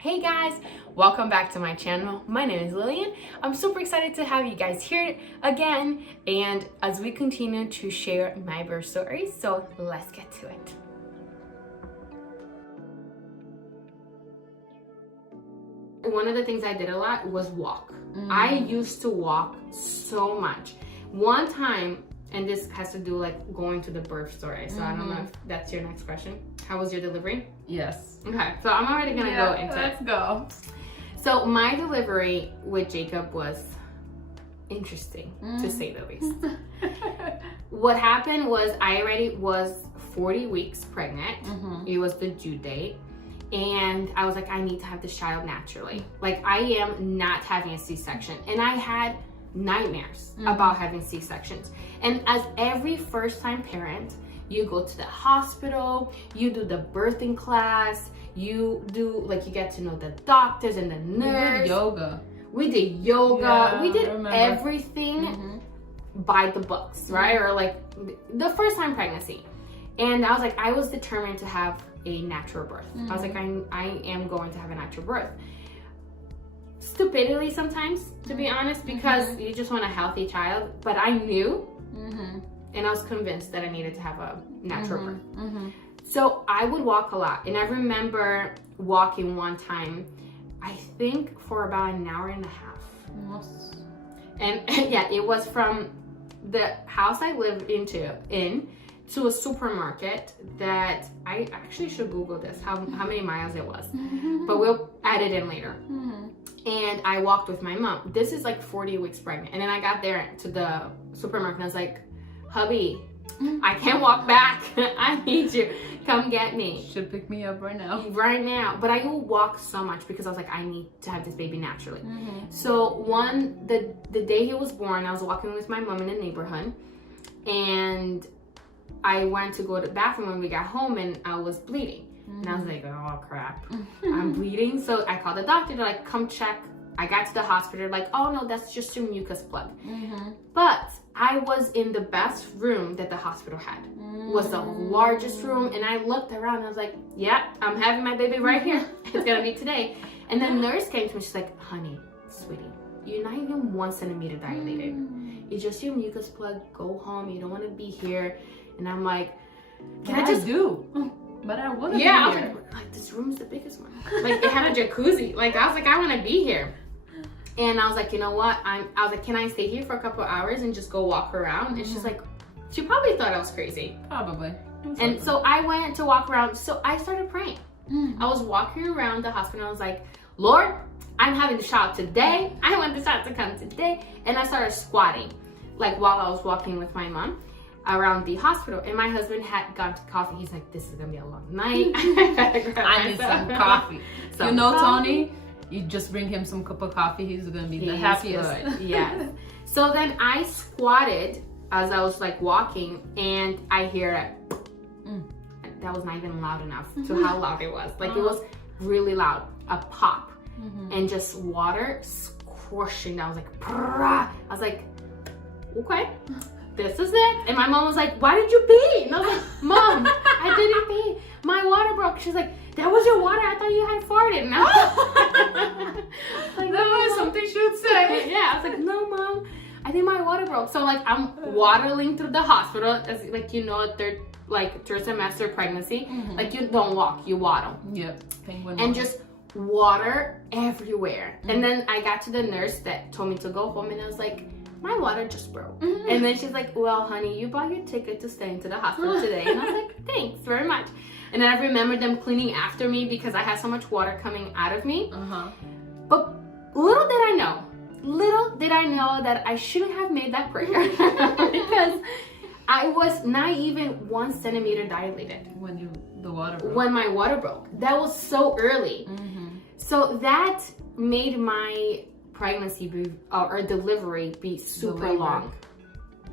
Hey guys, welcome back to my channel. My name is Lillian. I'm super excited to have you guys here again and as we continue to share my birth stories, so let's get to it. One of the things I did a lot was walk. I used to walk so much. One time, and this has to do like going to the birth story, so I don't know if that's your next question. How was your delivery? Yes. Okay, so I'm already gonna go into let's go. So my delivery with Jacob was interesting, to say the least. What happened was I already was 40 weeks pregnant. It was the due date. And I was like, I need to have this child naturally. Like, I am not having a C-section. And I had nightmares about having C-sections. And as every first-time parent, you go to the hospital, you do the birthing class, you do, like, you get to know the doctors and the nurse. We did yoga. Yeah, we did everything by the books, right? Or like the first-time pregnancy. And I was like, I was determined to have a natural birth. I was like, I am going to have a natural birth. Stupidity sometimes, to be honest, because you just want a healthy child. But I knew, and I was convinced that I needed to have a natural birth. So I would walk a lot. And I remember walking one time, I think for about an hour and a half. And yeah, it was from the house I lived in to a supermarket that I actually should Google this, how many miles it was, but we'll add it in later. And I walked with my mom. This is like 40 weeks pregnant. And then I got there to the supermarket and I was like, hubby, I can't walk back. I need you. Come get me. Should pick me up right now. Right now. But I will walk so much because I was like, I need to have this baby naturally. So the day he was born, I was walking with my mom in the neighborhood and I went to go to the bathroom when we got home and I was bleeding. And I was like, oh crap, I'm bleeding. So I called the doctor, they're like, come check. I got to the hospital, like, oh no, that's just your mucus plug. But I was in the best room that the hospital had. It was the largest room. And I looked around and I was like, yeah, I'm having my baby right here. It's gonna be today. And the nurse came to me, she's like, honey, sweetie, you're not even 1 centimeter dilated. It's just your mucus plug, go home, you don't wanna be here. And I'm like, can I just do? But I want to be I was here. like, this room's the biggest one. Like, it had a jacuzzi. Like, I was like, I want to be here. And I was like, you know what? I was like, can I stay here for a couple hours and just go walk around? And she's like, she probably thought I was crazy. Probably. And so I went to walk around. So I started praying. I was walking around the hospital. I was like, Lord, I'm having the child today. I want the child to come today. And I started squatting, like, while I was walking with my mom around the hospital. And my husband had gone to coffee. He's like, this is gonna be a long night. I need some coffee. Some you know, coffee. Tony, you just bring him some cup of coffee, he's gonna be the happiest. Good. Yes. So then I squatted as I was like walking and I hear it. That was not even loud enough to how loud it was. Like, it was really loud, a pop, and just water squishing down. I was like, Prah. I was like, okay, this is it. And my mom was like, why did you pee? And I was like, Mom, I didn't pee. My water broke. She's like, that was your water? I thought you had farted. And I was like, That was something she would say. yeah, I was like, no, Mom, I think my water broke. So like, I'm waddling through the hospital as, like, you know, third trimester pregnancy. Like, you don't walk, you waddle. Yep. Penguin And water. just water everywhere. And then I got to the nurse that told me to go home and I was like, my water just broke. And then she's like, well, honey, you bought your ticket to stay into the hospital today. And I was like, thanks very much. And then I remember them cleaning after me because I had so much water coming out of me. But little did I know that I shouldn't have made that prayer because I was not even 1 centimeter dilated When the water broke. when my water broke. That was so early. So that made my pregnancy or delivery be super long.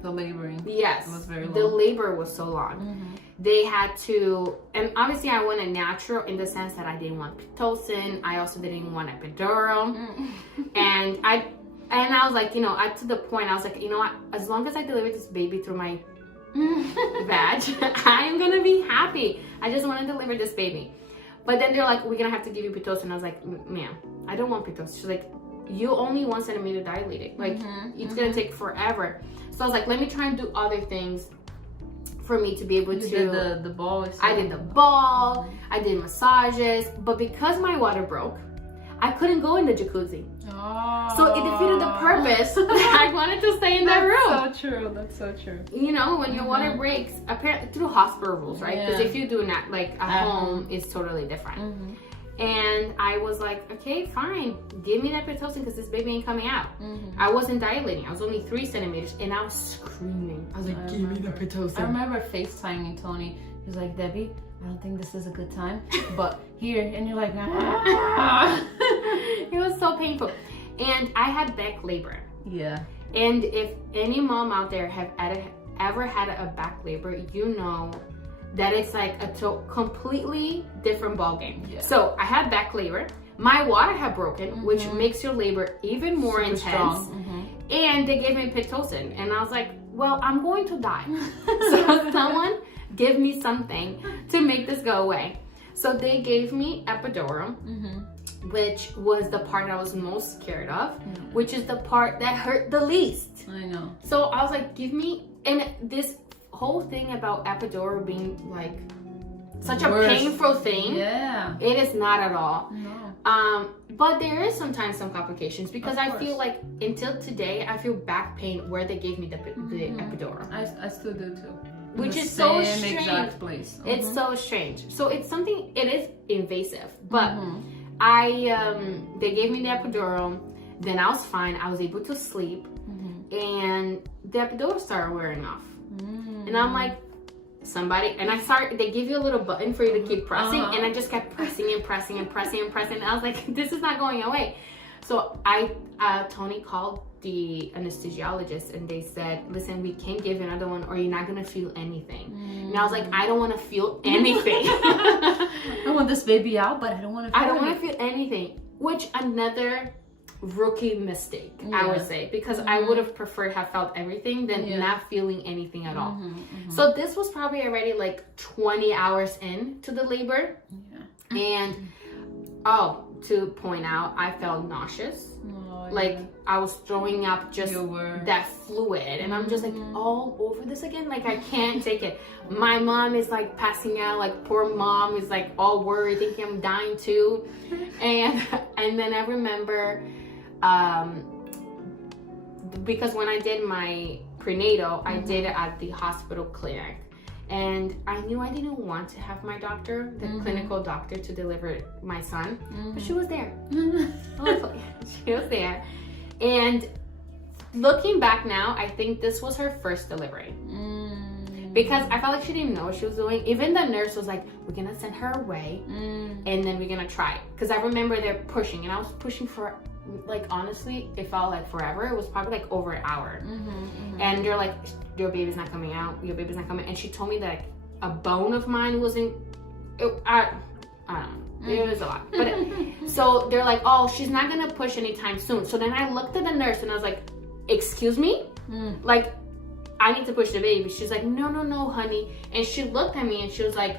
The laboring. Yes, It was very long. the labor was so long. They had to, and obviously I wanted natural in the sense that I didn't want Pitocin. I also didn't want epidural. And I was like, you know, to the point I was like, you know what, as long as I deliver this baby through my vag, I'm gonna be happy. I just want to deliver this baby. But then they're like, we're gonna have to give you Pitocin. I was like, ma'am, I don't want Pitocin. She's like, you only 1 centimeter dilated. Like, it's gonna take forever. So I was like, let me try and do other things for me to be able to. You did the ball. I did the ball. I did massages. But because my water broke, I couldn't go in the jacuzzi. Oh. So it defeated the purpose. I wanted to stay in that room. That's so true. That's so true. You know, when your water breaks, apparently through hospital rules, right? Because if you do not, like, at home, it's totally different. And I was like, okay, fine. Give me that Pitocin because this baby ain't coming out. I wasn't dilating. I was only 3 centimeters. And I was screaming. I was like, give me the Pitocin. I remember FaceTiming Tony. He was like, Debbie, I don't think this is a good time, but here. And you're like, ah. It was so painful. And I had back labor. Yeah. And if any mom out there have ever had a back labor, you know that it's like a completely different ballgame. Yeah. So I had back labor. My water had broken, which makes your labor even more intense. And they gave me Pitocin. And I was like, well, I'm going to die. So someone give me something to make this go away. So they gave me epidural, which was the part I was most scared of, which is the part that hurt the least. I know. So I was like, give me, and this whole thing about epidural being like such a painful thing, it is not at all. No. But there is sometimes some complications because I feel like until today I feel back pain where they gave me the epidural. I still do too. Which is so strange. Exact place. It's so strange. So it's something. It is invasive, but they gave me the epidural. Then I was fine. I was able to sleep, and the epidural started wearing off. And I'm like, somebody. And they give you a little button for you to keep pressing, and I just kept pressing and pressing and pressing and pressing. And I was like, this is not going away. So Tony called the anesthesiologist and they said, listen, we can't give you another one or you're not gonna feel anything. And I was like, I don't want to feel anything. I want this baby out, but I don't want to feel anything. Which another rookie mistake, I would say, because I would have preferred have felt everything than not feeling anything at all. So this was probably already like 20 hours into the labor. And to point out, I felt nauseous. Like I was throwing up just that fluid, and I'm just like all over this again. Like I can't take it. My mom is like passing out. Like poor mom is like all worried, thinking I'm dying too. And then I remember because when I did my prenatal, I did it at the hospital clinic. And I knew I didn't want to have my doctor, the clinical doctor, to deliver my son, but she was there. She was there. And looking back now, I think this was her first delivery. Because I felt like she didn't know what she was doing. Even the nurse was like, we're gonna send her away and then we're gonna try it. Because I remember they're pushing, and I was pushing for, like, honestly, it felt like forever. It was probably like over an hour. And they're like, your baby's not coming out, your baby's not coming. And she told me that like, a bone of mine wasn't, I don't know, it was a lot. But so they're like, oh, she's not gonna push anytime soon. So then I looked at the nurse and I was like, excuse me? Like, I need to push the baby. She's like, no, honey. And she looked at me and she was like,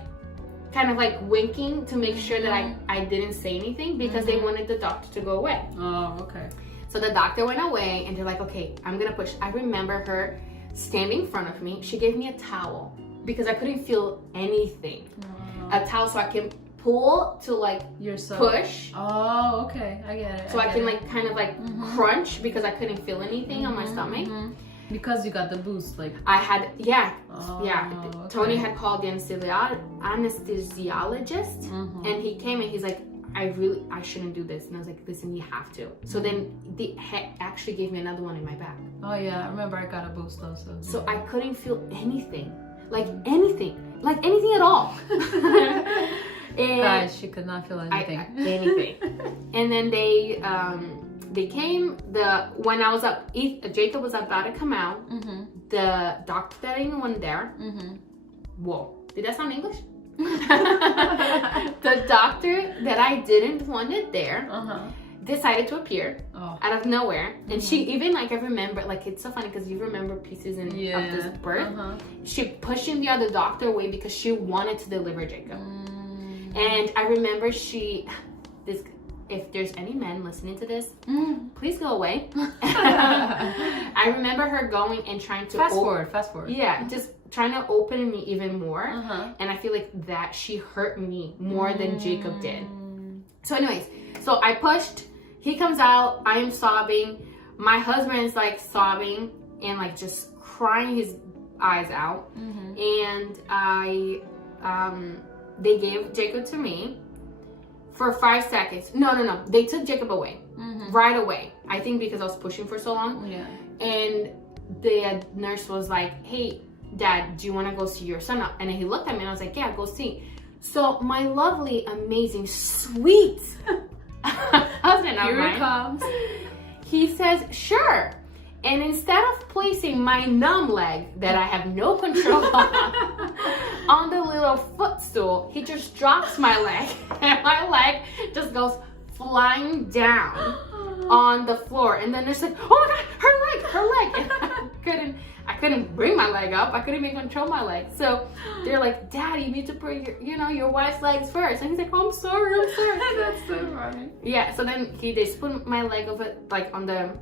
kind of like winking to make sure that I didn't say anything because they wanted the doctor to go away. Oh, okay. So the doctor went away and they're like, okay, I'm gonna push. I remember her standing in front of me. She gave me a towel because I couldn't feel anything. A towel so I can pull to like push. Oh, okay, I get it. So I can like kind of like crunch because I couldn't feel anything on my stomach. Because you got the boost, like I had, Okay. Tony had called the anesthesiologist, and he came and he's like, I shouldn't do this. And I was like, listen, you have to. So then they actually gave me another one in my back. Oh yeah, I remember I got a boost also. So I couldn't feel anything, like anything at all. And guys, she could not feel anything. Anything. And then they came, when I was up, Jacob was about to come out, the doctor that I didn't want there, whoa, did that sound English? The doctor that I didn't want it there decided to appear out of nowhere. And she even, like, I remember, like, it's so funny because you remember pieces of this birth. She pushing the other doctor away because she wanted to deliver Jacob. And I remember if there's any men listening to this, please go away. I remember her going and trying to fast forward. Yeah, just trying to open me even more. And I feel like that she hurt me more than Jacob did. So anyways, so I pushed, he comes out, I am sobbing, my husband is like sobbing and like just crying his eyes out. And they gave Jacob to me for 5 seconds. No, they took Jacob away right away. I think because I was pushing for so long. Yeah. And the nurse was like, hey, Dad, do you want to go see your son? And then he looked at me and I was like, yeah, go see. So my lovely, amazing, sweet husband of mine, Here it comes. He says, sure. And instead of placing my numb leg that I have no control on the little footstool, he just drops my leg. And my leg just goes flying down on the floor. And then there's like, oh my God, her leg. And I couldn't bring my leg up. I couldn't even control my leg. So they're like, Dad, you need to put your wife's legs first. And he's like, oh, I'm sorry. That's so funny. Yeah, so then they just put my leg over like on the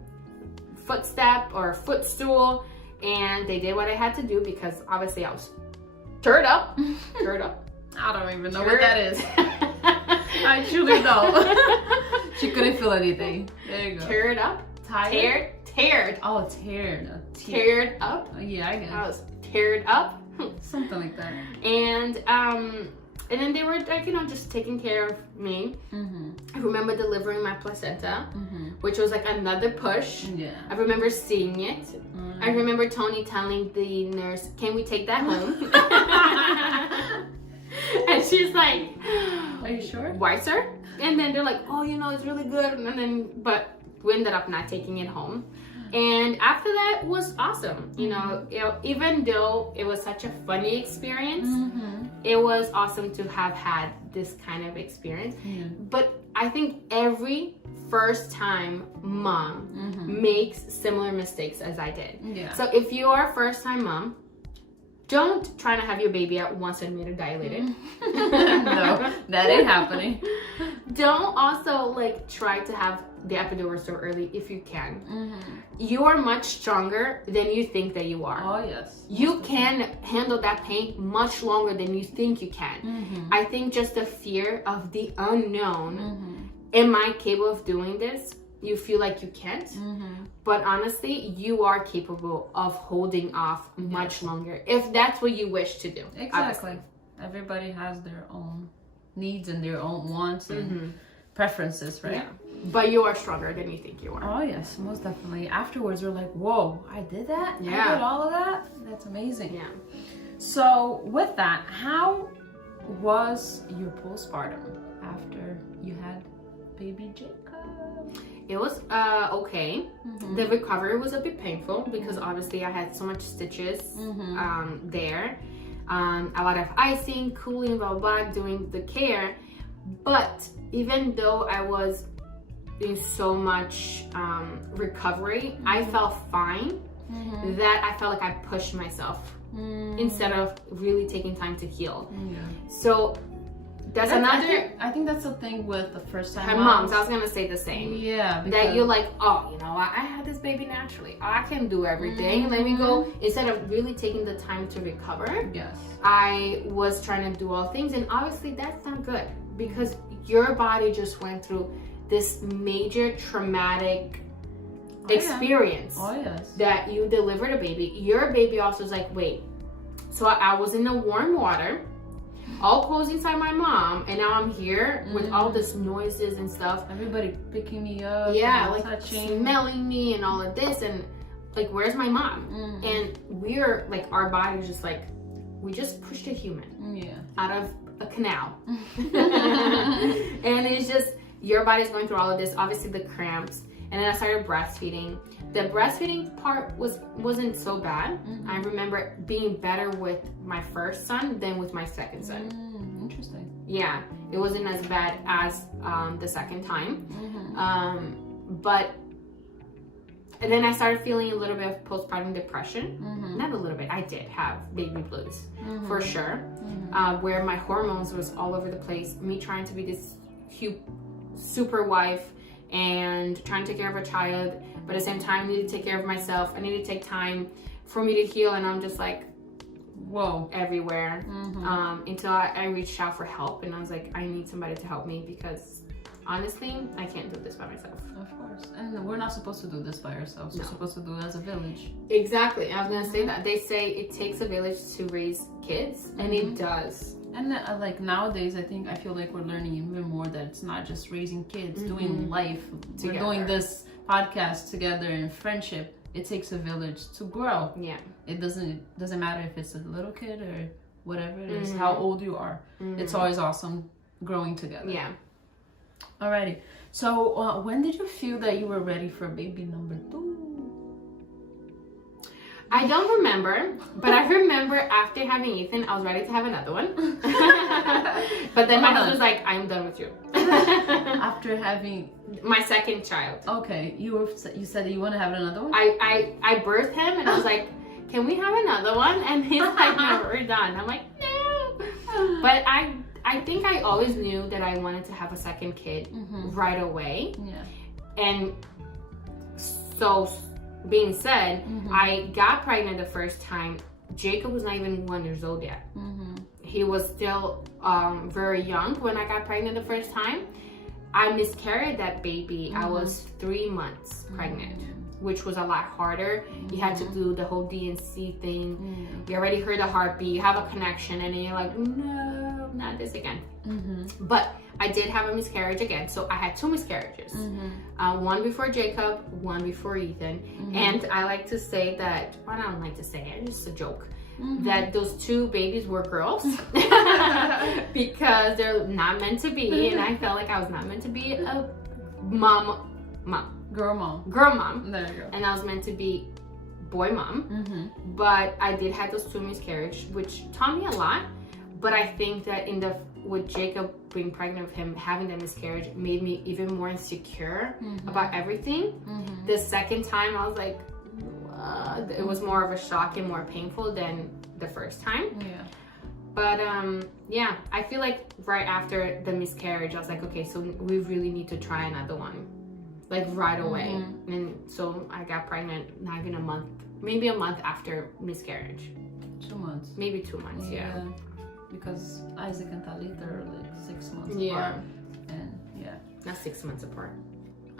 footstep or footstool, and they did what I had to do because obviously I was stirred up. I don't even know what that is. I truly don't. She couldn't feel anything. There you go. Stirred up. Tired? Teared. Oh, teared. Teared up. Oh, yeah, I guess. I was teared up. Something like that. And then they were like, just taking care of me. I remember delivering my placenta, which was like another push. Yeah. I remember seeing it. I remember Tony telling the nurse, can we take that home? And she's like, are you sure? Why, sir? And then they're like, oh, it's really good. And then, but we ended up not taking it home. And after that was awesome. Even though it was such a funny experience, it was awesome to have had this kind of experience. But I think every first time mom makes similar mistakes as I did. Yeah. So if you are a first time mom, don't try to have your baby at 1 centimeter dilated. No, that ain't happening. Don't also try to have the epidural so early if you can. You are much stronger than you think that you are. Oh yes. You can handle that pain much longer than you think you can. I think just the fear of the unknown. Am I capable of doing this? You feel like you can't, but honestly, you are capable of holding off much longer if that's what you wish to do. Exactly. Obviously. Everybody has their own needs and their own wants and preferences, right? Yeah. But you are stronger than you think you are. Oh yes, most definitely. Afterwards, we're like, whoa, I did that? Yeah. I did all of that? That's amazing. Yeah. So with that, how was your postpartum after you had baby Jacob? It was okay. The recovery was a bit painful because obviously I had so much stitches there. A lot of icing, cooling, blah, blah, blah, doing the care. But even though I was in so much recovery, I felt fine. That I felt like I pushed myself instead of really taking time to heal. So that's another. I think that's the thing with the first time moms. I was gonna say the same. Yeah. That you're like, oh, you know what? I had this baby naturally. I can do everything. Let me go. Instead of really taking the time to recover. Yes. I was trying to do all things, and obviously that's not good because your body just went through this major traumatic experience. Oh yes. That you delivered a baby. Your baby also is like, wait. So I was in the warm water, all close inside my mom, and now I'm here with all this noises and stuff. Everybody picking me up. Yeah, touching, smelling me and all of this, and where's my mom? And we're our body's just we just pushed a human out of a canal. And it's just your body's going through all of this, obviously the cramps, and then I started breastfeeding. The breastfeeding part wasn't so bad. I remember being better with my first son than with my second son. Interesting. Yeah, it wasn't as bad as the second time. But And then I started feeling a little bit of postpartum depression. Not a little bit. I did have baby blues for sure, where my hormones was all over the place. Me trying to be this super wife and trying to take care of a child, but at the same time, I need to take care of myself. I need to take time for me to heal, and I'm just like, whoa, everywhere. Until I reached out for help, and I was like, I need somebody to help me because honestly, I can't do this by myself. Of course. And we're not supposed to do this by ourselves. We're supposed to do it as a village. Exactly. I was going to say that. They say it takes a village to raise kids, and it does. And like nowadays, I feel like we're learning even more that it's not just raising kids, doing life. Together. We're doing this podcast together in friendship. It takes a village to grow. Yeah. It doesn't matter if it's a little kid or whatever it is, how old you are. It's always awesome growing together. Yeah. Alrighty. So when did you feel that you were ready for baby number 2? I don't remember, but I remember after having Ethan, I was ready to have another one. But then my husband was like, I'm done with you. After having my second child. Okay, you said that you want to have another one? I birthed him and I was like, can we have another one? And he's like, no, we're done. I'm like, no. But I think I always knew that I wanted to have a second kid right away. Yeah. And so being said, I got pregnant the first time. Jacob was not even 1 year old yet. He was still very young when I got pregnant the first time. I miscarried that baby. I was 3 months pregnant, which was a lot harder. You had to do the whole DNC thing. You already heard the heartbeat, you have a connection, and then you're like, no, not this again. But I did have a miscarriage again, so I had 2 miscarriages. One before Jacob, one before Ethan. And I like to say that, well, I don't like to say it, it's just a joke, that those 2 babies were girls because they're not meant to be, and I felt like I was not meant to be a girl mom. There you go. And I was meant to be boy mom. But I did have those 2 miscarriages, which taught me a lot. But I think that with Jacob being pregnant with him, having that miscarriage made me even more insecure about everything. The second time, I was like, it was more of a shock and more painful than the first time. Yeah. But yeah, I feel like right after the miscarriage, I was like, okay, so we really need to try another one, like right away. And so I got pregnant not even a month, maybe a month after miscarriage. 2 months. Maybe 2 months, yeah. Because Isaac and Talita are like 6 months apart. And yeah. Not 6 months apart.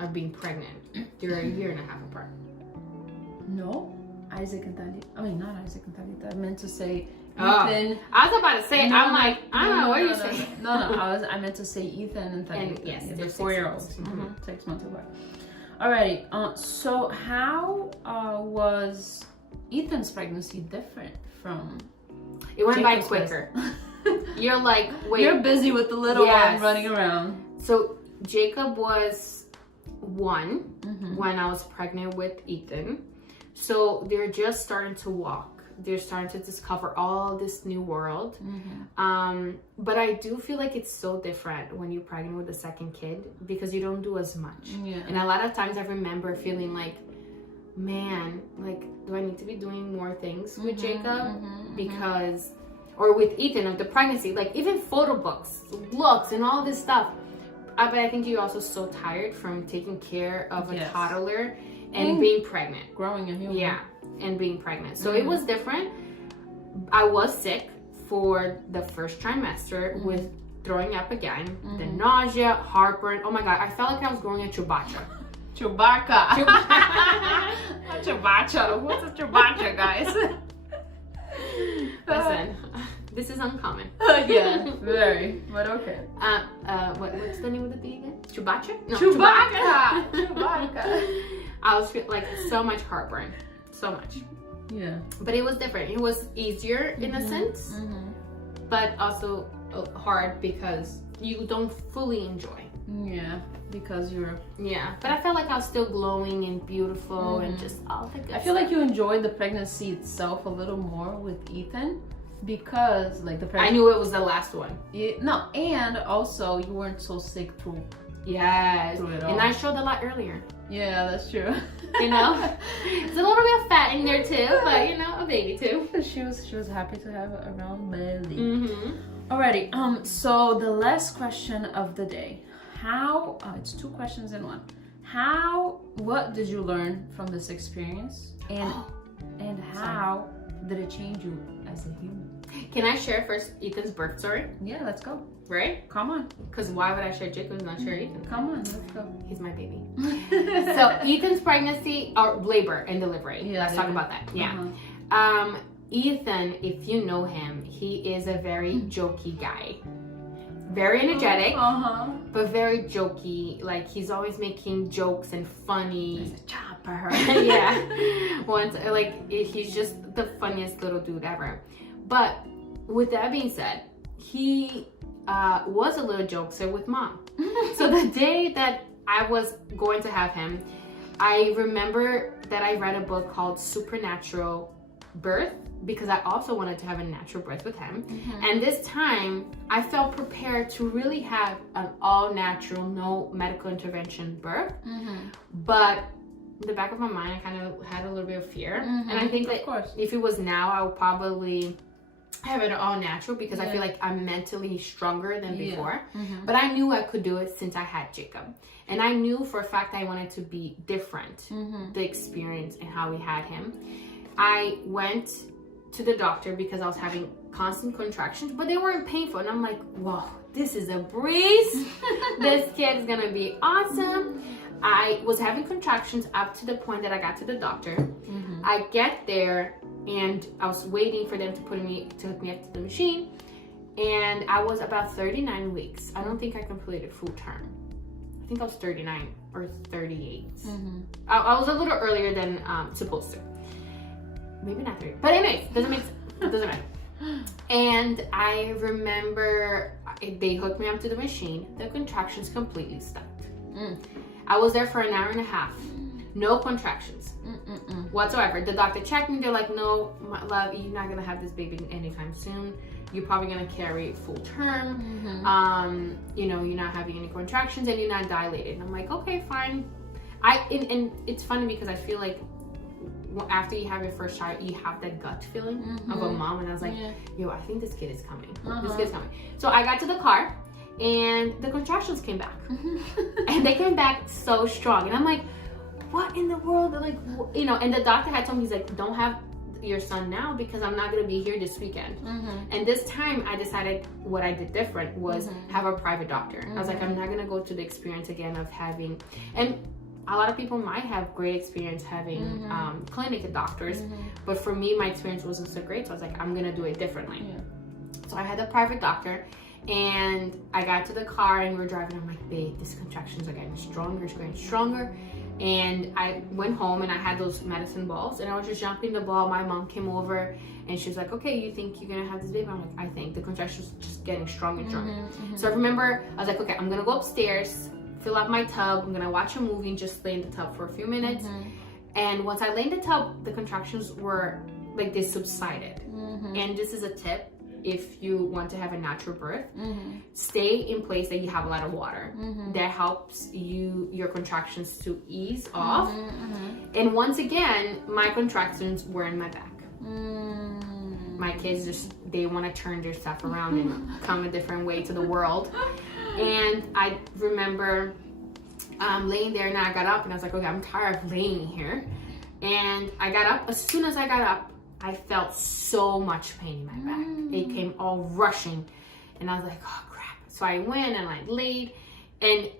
Of being pregnant. They're a year and a half apart. No. Isaac and Talita. I mean, not Isaac and Talita. I meant to say Ethan. I was about to say, no, I'm like, I don't know, what are you saying? No, I meant to say Ethan and Talita. And yes, they're 4-year-olds. 6 months apart. Alrighty. So how was Ethan's pregnancy different from it went by quicker. You're like, wait. You're busy with the little one running around. So Jacob was 1 when I was pregnant with Ethan. So they're just starting to walk. They're starting to discover all this new world. But I do feel like it's so different when you're pregnant with a second kid because you don't do as much. And a lot of times I remember feeling like, man, like, do I need to be doing more things with Jacob? Because, or with Ethan, of the pregnancy, like even photo books, looks, and all this stuff. But I think you're also so tired from taking care of a toddler and being pregnant. Growing a human. Yeah, and being pregnant. So it was different. I was sick for the first trimester with throwing up again, the nausea, heartburn. Oh my God, I felt like I was growing a Chewbacca. Chewbacca. Chewbacca. What's a Chewbacca, guys? Listen, this is uncommon. Yeah, very. But okay. What's the name of the thing again? Chewbacca? No, Chewbacca. Chewbacca. I was like so much heartburn, so much. Yeah. But it was different. It was easier in a sense, but also hard because you don't fully enjoy. Yeah, because you're... Yeah, but I felt like I was still glowing and beautiful and just all the good I feel like you enjoyed the pregnancy itself a little more with Ethan because like the pregnancy... I knew it was the last one. No, and also you weren't so sick through Yes. through it all. And I showed a lot earlier. Yeah, that's true. You know, it's a little bit of fat in there too, but you know, a baby too. She was happy to have a round belly. Mm-hmm. Alrighty. So the last question of the day. How? It's 2 questions in one. What did you learn from this experience, and how did it change you as a human? Can I share first Ethan's birth story? Yeah, let's go. Right? Come on. Because why would I share Jacob's, not share Ethan? Come on, let's go. He's my baby. So Ethan's pregnancy, or labor and delivery. Yeah, let's talk about that. Yeah. Ethan, if you know him, he is a very jokey guy. Very energetic, but very jokey. Like, he's always making jokes and funny. He's a chopper. Yeah. He's just the funniest little dude ever. But with that being said, he was a little jokester with mom. So the day that I was going to have him, I remember that I read a book called Supernatural Birth, because I also wanted to have a natural birth with him. And this time I felt prepared to really have an all natural, no medical intervention birth. But in the back of my mind, I kind of had a little bit of fear. And I think that if it was now, I would probably have it all natural, because I feel like I'm mentally stronger than before. But I knew I could do it since I had Jacob. And I knew for a fact I wanted to be different, the experience and how we had him. I went to the doctor because I was having constant contractions, but they weren't painful. And I'm like, whoa, this is a breeze. This kid's gonna be awesome. I was having contractions up to the point that I got to the doctor. I get there and I was waiting for them to hook me up to the machine. And I was about 39 weeks. I don't think I completed full term. I think I was 39 or 38. I was a little earlier than supposed to. Maybe not 30. But anyways, doesn't matter. And I remember they hooked me up to the machine. The contractions completely stopped. I was there for an hour and a half. No contractions whatsoever. The doctor checked me. They're like, no, my love, you're not going to have this baby anytime soon. You're probably going to carry full term. You know, you're not having any contractions and you're not dilated. And I'm like, okay, fine. And it's funny because I feel like after you have your first child, you have that gut feeling of a mom. And I was like, yo, I think this kid is coming. This kid's coming. So I got to the car and the contractions came back. And they came back so strong. And I'm like, what in the world? Like, you know, and the doctor had told me, he's like, don't have your son now because I'm not going to be here this weekend. And this time I decided what I did different was have a private doctor. I was like, I'm not going to go to the experience again of having, and a lot of people might have great experience having clinic doctors, but for me, my experience wasn't so great. So I was like, I'm gonna do it differently. So I had a private doctor, and I got to the car and we were driving. I'm like, babe, these contractions are getting stronger. And I went home and I had those medicine balls, and I was just jumping the ball. My mom came over and she was like, okay, you think you're gonna have this baby? I'm like, I think. The contractions just getting stronger and stronger. So I remember I was like, okay, I'm gonna go upstairs, fill up my tub, I'm gonna watch a movie and just lay in the tub for a few minutes. And once I lay in the tub, the contractions were like, they subsided. And this is a tip: if you want to have a natural birth, stay in place that you have a lot of water. That helps your contractions to ease off. And once again, my contractions were in my back. My kids just, they want to turn their stuff around and come a different way to the world. And I remember laying there, and I got up and I was like, okay, I'm tired of laying here. And I got up. As soon as I got up, I felt so much pain in my back. It came all rushing. And I was like, oh crap. So I went and I laid. And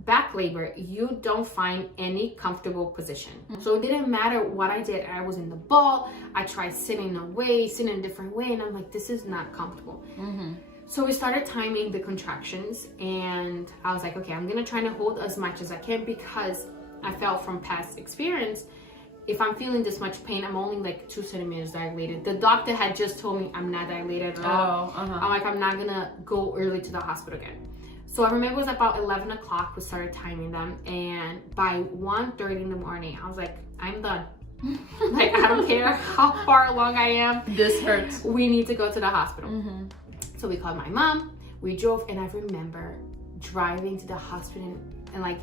back labor, you don't find any comfortable position. So it didn't matter what I did. I was in the ball. I tried sitting in a different way. And I'm like, this is not comfortable. So we started timing the contractions, and I was like, okay, I'm gonna try to hold as much as I can, because I felt from past experience, if I'm feeling this much pain, I'm only like 2 centimeters dilated. The doctor had just told me I'm not dilated at all. I'm like, I'm not gonna go early to the hospital again. So I remember it was about 11 o'clock, we started timing them, and by 1:30 in the morning, I was like, I'm done. Like, I don't care how far along I am. This hurts. We need to go to the hospital. So we called my mom, we drove, and I remember driving to the hospital and like,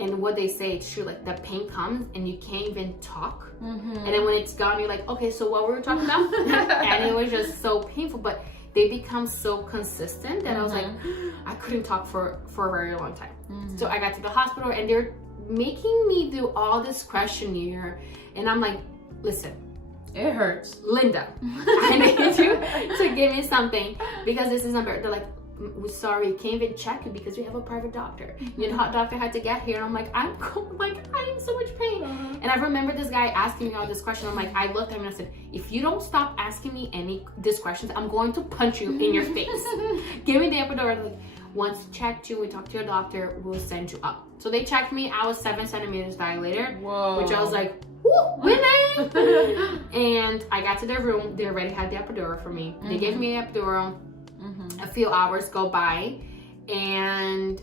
and what they say, it's true, like the pain comes and you can't even talk. And then when it's gone, you're like, okay, so what were we talking about? And it was just so painful, but they become so consistent that I was like, I couldn't talk for a very long time. So I got to the hospital and they're making me do all this questionnaire. And I'm like, listen, it hurts. Linda, I need you to give me something because this is unbearable. They're like, we're sorry, can't even check you because we have a private doctor. Your doctor had to get here. And I'm like, I'm in so much pain. And I remember this guy asking me all this question. I'm like, I looked at him and I said, if you don't stop asking me these questions, I'm going to punch you in your face. Give me the epidural. Like, once checked you, we talked to your doctor, we'll send you up. So they checked me. I was 7 centimeters dilated. Whoa. Which I was like, winning. And I got to their room. They already had the epidural for me. They gave me the epidural. A few hours go by, and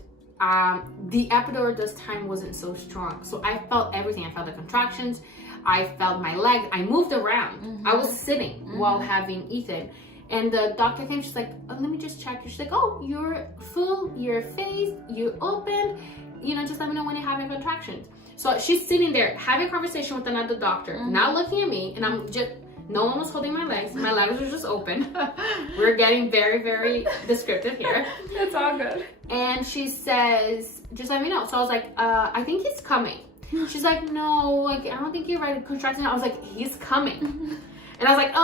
the epidural this time wasn't so strong. So I felt everything. I felt the contractions. I felt my leg. I moved around. I was sitting while having Ethan. And the doctor came. She's like, oh, let me just check you. She's like, oh, you're full. You're phased. You opened. Just let me know when you're having contractions. So she's sitting there having a conversation with another doctor, not looking at me, and I'm just. No one was holding my legs. My legs were just open. We're getting very, very descriptive here. It's all good. And she says, just let me know. So I was like, I think he's coming. She's like, no, like, I don't think you're ready to contract. I was like, he's coming. And I was like,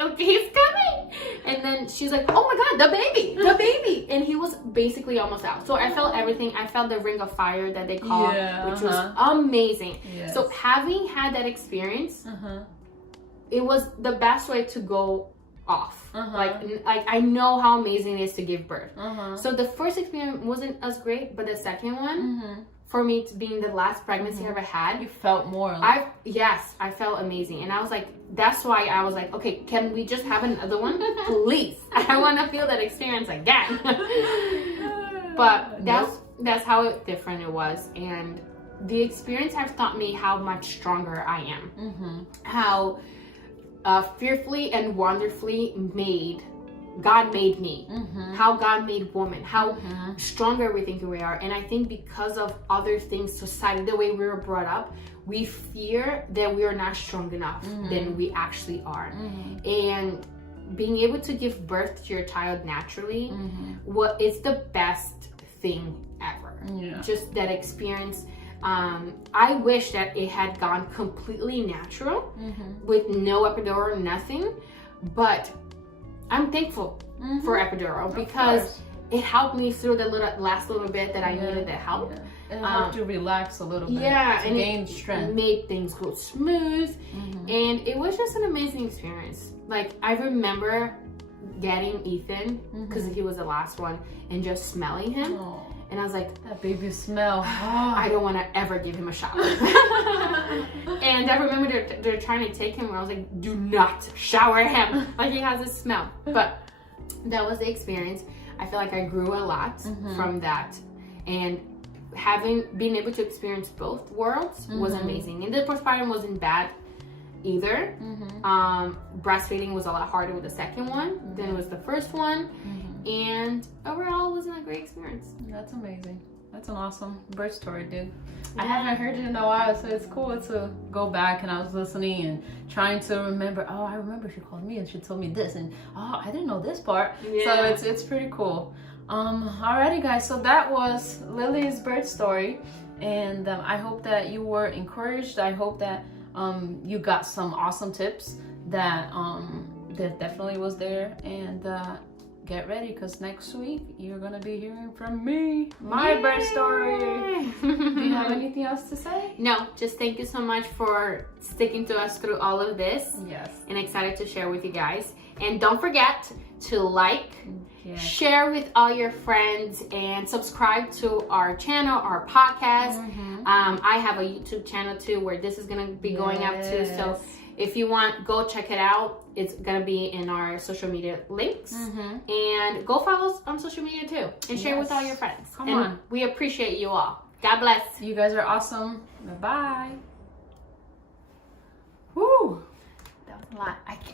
okay, he's coming. And then she's like, oh my God, the baby. And he was basically almost out. So I felt everything. I felt the ring of fire that they call, which was amazing. Yes. So having had that experience, it was the best way to go off. Like I know how amazing it is to give birth. So the first experience wasn't as great, but the second one, for me to being the last pregnancy I ever had, you felt more. I felt amazing, and I was like, that's why I was like, okay, can we just have another one, please? I want to feel that experience again. But that's how different it was, and the experience has taught me how much stronger I am. How fearfully and wonderfully God made me. How God made woman, how stronger we think we are. And I think because of other things, society, the way we were brought up, we fear that we are not strong enough than we actually are. And being able to give birth to your child naturally, it's the best thing ever. Just that experience. I wish that it had gone completely natural with no epidural, nothing, but I'm thankful for epidural because it helped me through the last little bit that I needed the help. It helped you relax a little bit. And gain strength. It made things go smooth, and it was just an amazing experience. Like, I remember getting Ethan because he was the last one and just smelling him. And I was like, that baby smell. I don't want to ever give him a shower. And I remember they're trying to take him, and I was like, do not shower him. Like, he has a smell. But that was the experience. I feel like I grew a lot from that. And being able to experience both worlds was amazing. And the postpartum wasn't bad either. Breastfeeding was a lot harder with the second one than it was the first one. And overall, it was a great experience. That's amazing. That's an awesome birth story, dude. I haven't heard it in a while, so it's cool to go back. And I was listening and trying to remember. Oh, I remember she called me and she told me this, and oh, I didn't know this part. So it's pretty cool. Alrighty, guys. So that was Lily's birth story, and I hope that you were encouraged. I hope that you got some awesome tips that definitely was there, and get ready, because next week you're gonna be hearing from me, my birth story. Do you have anything else to say? No, just thank you so much for sticking to us through all of this. Yes. And excited to share with you guys. And don't forget to like, share with all your friends, and subscribe to our channel, our podcast. I have a YouTube channel too where this is gonna be going up too. So if you want, go check it out. It's gonna be in our social media links. And go follow us on social media too, and share with all your friends. Come on. We appreciate you all. God bless. You guys are awesome. Bye-bye. Woo! That was a lot. I can't.